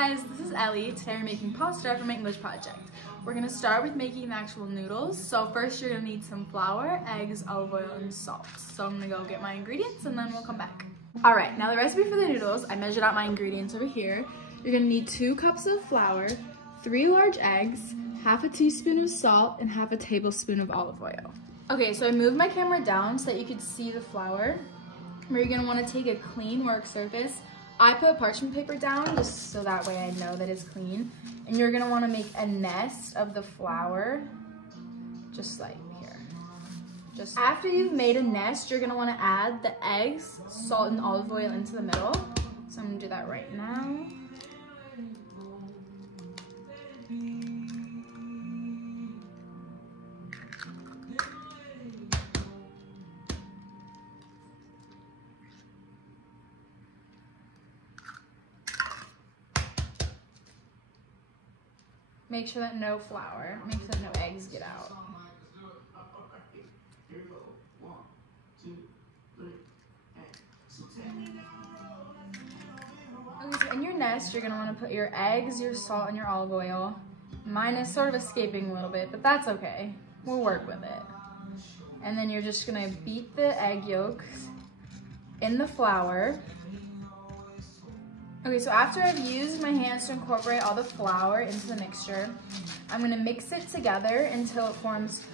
guys, this is Ellie. Today we're making pasta from English Project. We're gonna start with making the actual noodles. So first you're gonna need some flour, eggs, olive oil, and salt. So I'm gonna go get my ingredients and then we'll come back. All right, now the recipe for the noodles, I measured out my ingredients over here. You're gonna need 2 cups of flour, 3 large eggs, half a teaspoon of salt, and half a tablespoon of olive oil. Okay, so I moved my camera down so that you could see the flour. You're gonna wanna take a clean work surface. I put parchment paper down just so that way I know that it's clean. And you're gonna wanna make a nest of the flour, just like here. Just after you've made a nest, you're gonna wanna add the eggs, salt, and olive oil into the middle. So I'm gonna do that right now. Make sure that no flour, make sure that no eggs get out. Okay, so in your nest, you're gonna wanna put your eggs, your salt, and your olive oil. Mine is sort of escaping a little bit, but that's okay. We'll work with it. And then you're just gonna beat the egg yolks in the flour. Okay, so after I've used my hands to incorporate all the flour into the mixture, I'm gonna mix it together until it forms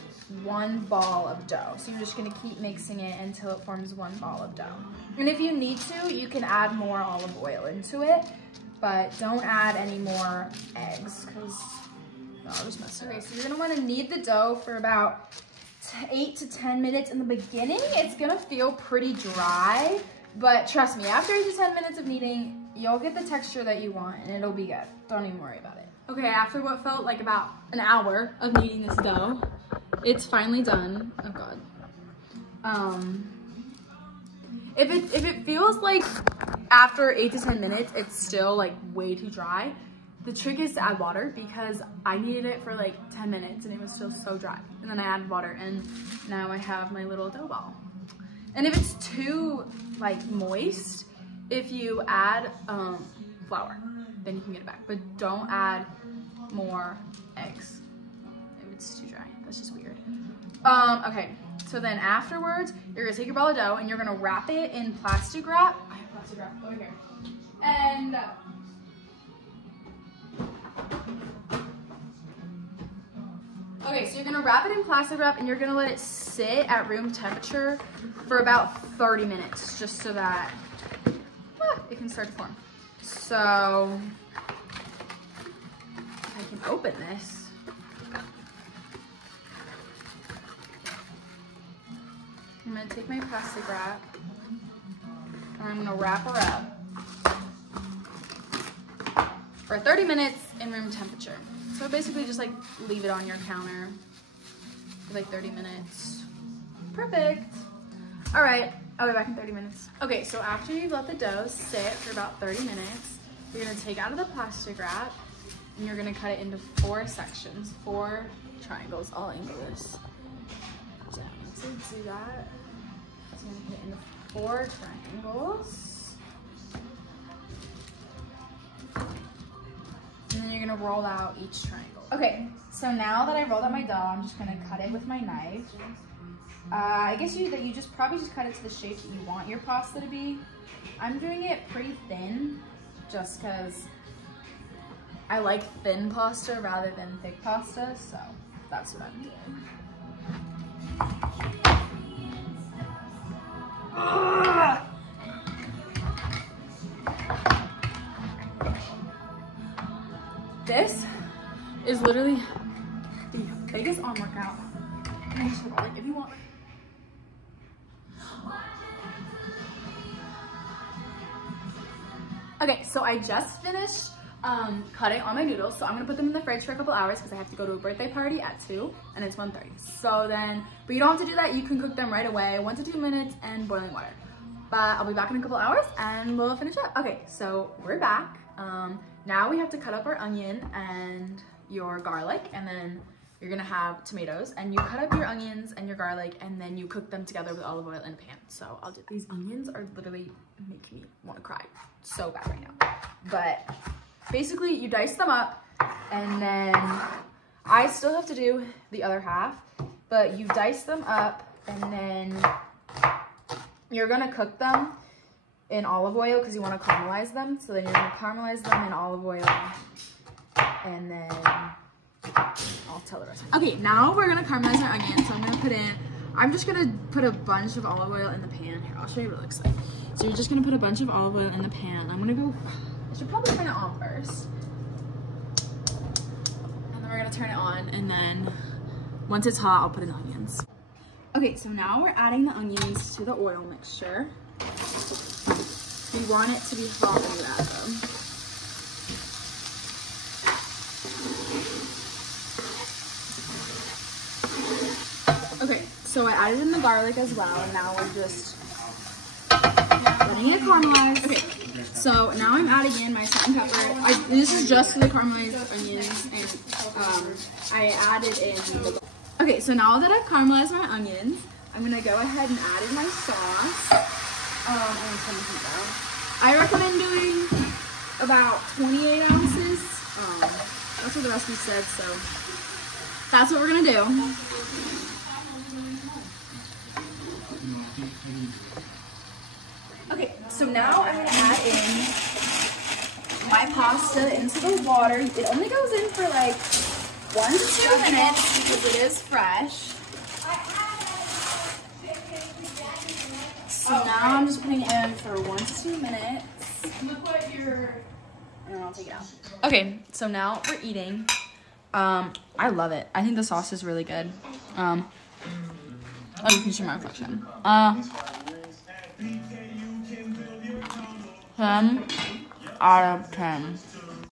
one ball of dough. So you're just gonna keep mixing it until it forms one ball of dough. And if you need to, you can add more olive oil into it, but don't add any more eggs because I'll just mess it up. Okay, so you're gonna wanna knead the dough for about 8 to 10 minutes. In the beginning, it's gonna feel pretty dry, but trust me, after 8 to 10 minutes of kneading, you'll get the texture that you want and it'll be good. Don't even worry about it. Okay, after what felt like about an hour of kneading this dough, it's finally done. Oh God. If it feels like after 8 to 10 minutes, it's still like way too dry, the trick is to add water because I needed it for like 10 minutes and it was still so dry. And then I added water and now I have my little dough ball. And if it's too like moist, if you add flour, then you can get it back. But don't add more eggs if it's too dry. That's just weird. Okay, so then afterwards, you're gonna take your ball of dough and you're gonna wrap it in plastic wrap. I have plastic wrap over here. And okay, so you're gonna wrap it in plastic wrap and you're gonna let it sit at room temperature for about 30 minutes, just so that it can start to form. So I can open this. I'm gonna take my plastic wrap and I'm gonna wrap her up for 30 minutes in room temperature. So basically just like leave it on your counter for like 30 minutes. Perfect. All right, I'll be back in 30 minutes. Okay, so after you've let the dough sit for about 30 minutes, you're gonna take out of the plastic wrap and you're gonna cut it into 4 sections, 4 triangles. I'll angle this down to do that. So I'm gonna put it into 4 triangles. And then you're gonna roll out each triangle. Okay, so now that I rolled out my dough, I'm just gonna cut it with my knife. I guess you probably just cut it to the shape that you want your pasta to be. I'm doing it pretty thin, just cause I like thin pasta rather than thick pasta, so that's what I'm doing. This is literally the biggest arm workout. If you want. Okay, so I just finished cutting all my noodles, so I'm gonna put them in the fridge for a couple hours because I have to go to a birthday party at 2 and it's 1:30. So then, but you don't have to do that. You can cook them right away, 1 to 2 minutes and boiling water. But I'll be back in a couple hours and we'll finish up. Okay, so we're back. Now we have to cut up our onion and your garlic, and then you're gonna have tomatoes, and you cut up your onions and your garlic and then you cook them together with olive oil in a pan. So I'll do, these onions are literally making me want to cry so bad right now. But basically you dice them up, and then I still have to do the other half, but you dice them up, and then you're gonna cook them in olive oil because you want to caramelize them. So then you're gonna caramelize them in olive oil, and then I'll tell the rest. Okay, now we're gonna caramelize our onions. So I'm just gonna put a bunch of olive oil in the pan. Here, I'll show you what it looks like. So you're just gonna put a bunch of olive oil in the pan. I should probably turn it on first. And then we're gonna turn it on, and then once it's hot, I'll put in the onions. Okay, so now we're adding the onions to the oil mixture. We want it to be hot when you add them. Okay, so I added in the garlic as well, and now we're just letting it caramelize. Okay, so now I'm adding in my salt and pepper. This is just for the caramelized onions, and I added in the... Okay, so now that I've caramelized my onions, I'm gonna go ahead and add in my sauce. I recommend doing about 28 ounces. That's what the recipe said, so that's what we're gonna do. Okay, so now I'm gonna add in my pasta into the water. It only goes in for like 1 to 2 minutes because it is fresh. So now I'm just putting it in for 1 to 2 minutes. Look what and then I'll take it out. Okay, so now we're eating. I love it. I think the sauce is really good. Oh, you can see my reflection. 10 out of 10.